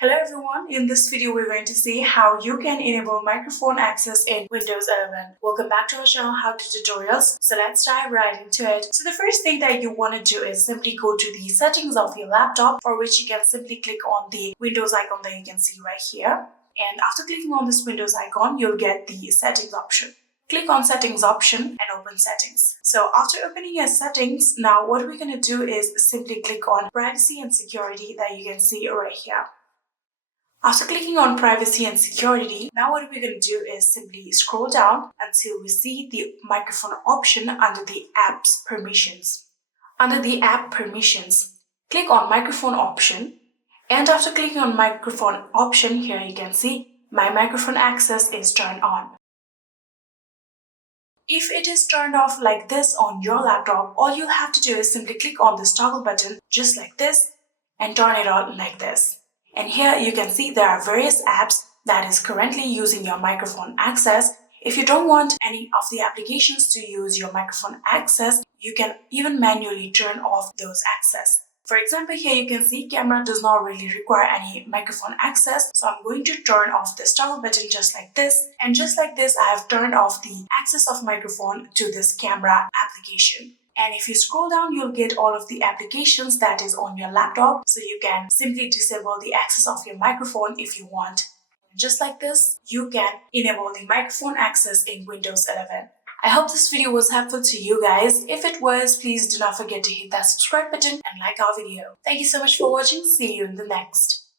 Hello everyone, in this video we're going to see how you can enable microphone access in Windows 11. Welcome back to our channel How to Tutorials. So let's dive right into it. So the first thing that you want to do is simply go to the settings of your laptop, for which you can simply click on the Windows icon that you can see right here. And after clicking on this Windows icon, you'll get the settings option. Click on settings option and open settings. So after opening your settings, now what we're going to do is simply click on privacy and security that you can see right here. After clicking on privacy and security, now what we're going to do is simply scroll down until we see the microphone option under the app's permissions. Under the app permissions, click on microphone option, and after clicking on microphone option, here you can see my microphone access is turned on. If it is turned off like this on your laptop, all you'll have to do is simply click on this toggle button just like this and turn it on like this. And here you can see there are various apps that is currently using your microphone access. If you don't want any of the applications to use your microphone access, you can even manually turn off those access. For example, here you can see camera does not really require any microphone access. So I'm going to turn off this toggle button just like this. And just like this, I have turned off the access of microphone to this camera application. And if you scroll down, you'll get all of the applications that is on your laptop. So you can simply disable the access of your microphone if you want. And just like this, you can enable the microphone access in Windows 11. I hope this video was helpful to you guys. If it was, please do not forget to hit that subscribe button and like our video. Thank you so much for watching. See you in the next.